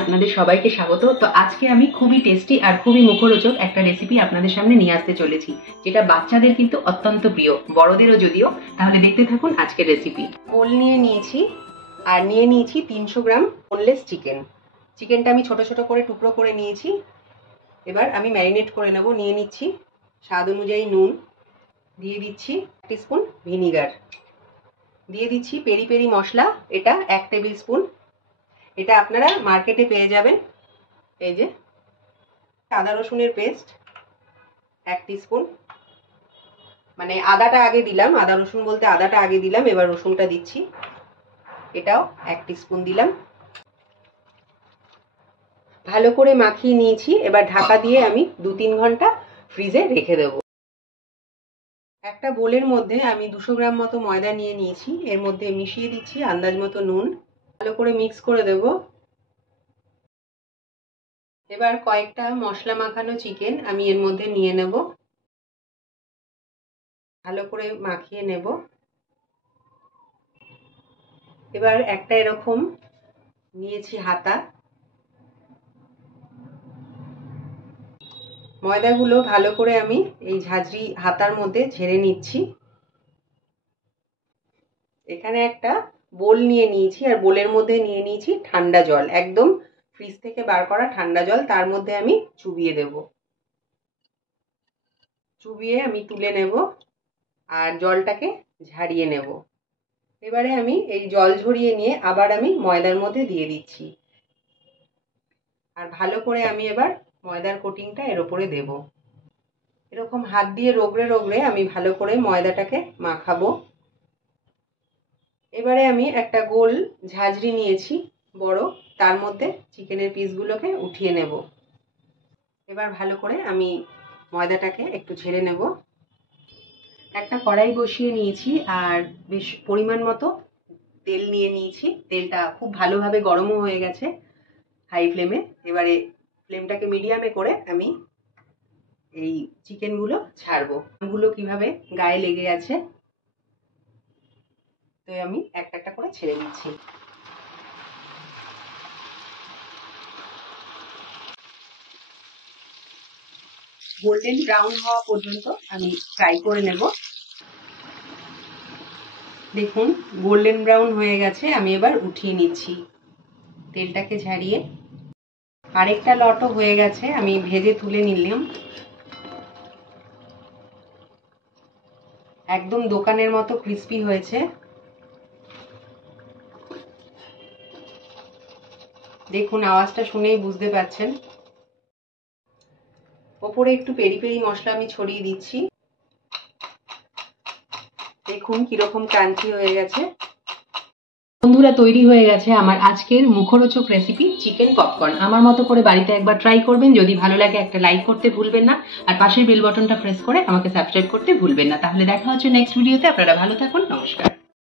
আপনাদের সবাইকে স্বাগত। তো আজকে আমি খুবই টেস্টি আর খুবই মুখরোচক একটা রেসিপি আপনাদের সামনে নিয়ে আসতে চলেছি, যেটা বাচ্চাদের কিন্তু অত্যন্ত প্রিয়, বড়দেরও যদিও। তাহলে দেখতে থাকুন আজকের রেসিপি। বোল নিয়ে নিয়েছি আর নিয়ে নিয়েছি 300 গ্রাম বোনলেস চিকেন। চিকেনটা আমি ছোট ছোট করে টুকরো করে নিয়েছি। এবার আমি ম্যারিনেট করে নেব। নিয়ে নিচ্ছি স্বাদ অনুযায়ী নুন, দিয়ে দিচ্ছি 1 টিস্পুন ভিনিগার, দিয়ে দিচ্ছি পেরি পেরি মশলা, এটা 1 টেবিল স্পুন। এটা আপনারা মার্কেটে পেয়ে যাবেন। এই যে আদা রসুনের পেস্ট 1 টিস্পুন, মানে আদাটা আগে দিলাম, আদা রসুন বলতে আদাটা আগে দিলাম, এবার রসুনটা দিচ্ছি, এটাও 1 টিস্পুন দিলাম। ভালো করে মাখিয়ে নিয়েছি। এবার ঢাকা দিয়ে আমি 2-3 ঘন্টা ফ্রিজে রেখে দেব। একটা বোলের মধ্যে আমি 200 গ্রাম মতো ময়দা নিয়ে নিয়েছি। এর মধ্যে মিশিয়ে দিচ্ছি আন্দাজ মতো নুন, ভালো করে মিক্স করে দেব। এবার কয়েকটা মশলা মাখানো চিকেন আমি এর মধ্যে নিয়ে নেব, ভালো করে মাখিয়ে নেব। এবার একটা এরকম নিয়েছি হাতা, ময়দাগুলো ভালো করে আমি এই ঝাঁঝরি হাতার মধ্যে ঝেড়ে নিচ্ছি। এখানে একটা বোল নিয়ে নিয়েছি আর বোলের মধ্যে নিয়ে নিয়েছি ঠান্ডা জল, একদম ফ্রিজ থেকে বার করা ঠান্ডা জল। তার মধ্যে আমি চুবিয়ে দেব, চুবিয়ে আমি তুলে নেব আর জলটাকে ঝারিয়ে নেব। এবারে আমি এই জল ঝরিয়ে নিয়ে আবার আমি ময়দার মধ্যে দিয়ে দিচ্ছি আর ভালো করে আমি এবার ময়দার কোটিংটা এর উপরে দেব। এরকম হাত দিয়ে রগড়ে রগড়ে আমি ভালো করে ময়দাটাকে মাখাবো। এবারে আমি একটা গোল ঝাঁঝরি নিয়েছি বড়, তার মধ্যে চিকেনের পিসগুলোকে উঠিয়ে নেব। এবার ভালো করে আমি ময়দাটাকে একটু ঝেড়ে নেব। একটা কড়াই বসিয়ে নিয়েছি আর বেশ পরিমাণ মতো তেল নিয়ে নিয়েছি। তেলটা খুব ভালোভাবে গরমও হয়ে গেছে হাই ফ্লেমে। এবারে ফ্লেমটাকে মিডিয়ামে করে আমি এই চিকেনগুলো ছাড়বো। গুলো কিভাবে গায়ে লেগে আছে, তো আমি একটা একটা করে ছেড়ে দিচ্ছি। গোল্ডেন ব্রাউন হওয়া পর্যন্ত আমি ফ্রাই করে নেব। দেখুন গোল্ডেন ব্রাউন হয়ে গেছে, আমি এবার উঠিয়ে নিচ্ছি তেলটাকে ঝারিয়ে। আরেকটা লটও হয়ে গেছে, আমি ভেজে তুলে নিলাম। একদম দোকানের মতো ক্রিস্পি হয়েছে। দেখুন আওয়াজটা শুনেই বুঝতে পারছেন। ওপরে একটু পেরি পেরি মশলা আমি ছড়িয়ে দিচ্ছি। দেখুন কিরকম ক্রাঞ্চি হয়ে গেছে। বন্ধুরা, তৈরি হয়ে গেছে আমার আজকের মুখরোচক রেসিপি চিকেন পপকর্ন। আমার মতো করে বাড়িতে একবার ট্রাই করবেন। যদি ভালো লাগে একটা লাইক করতে ভুলবেন না আর পাশের বেল বাটনটা প্রেস করে আমাকে সাবস্ক্রাইব করতে ভুলবেন না। তাহলে দেখা হচ্ছে নেক্সট ভিডিওতে। আপনারা ভালো থাকুন, নমস্কার।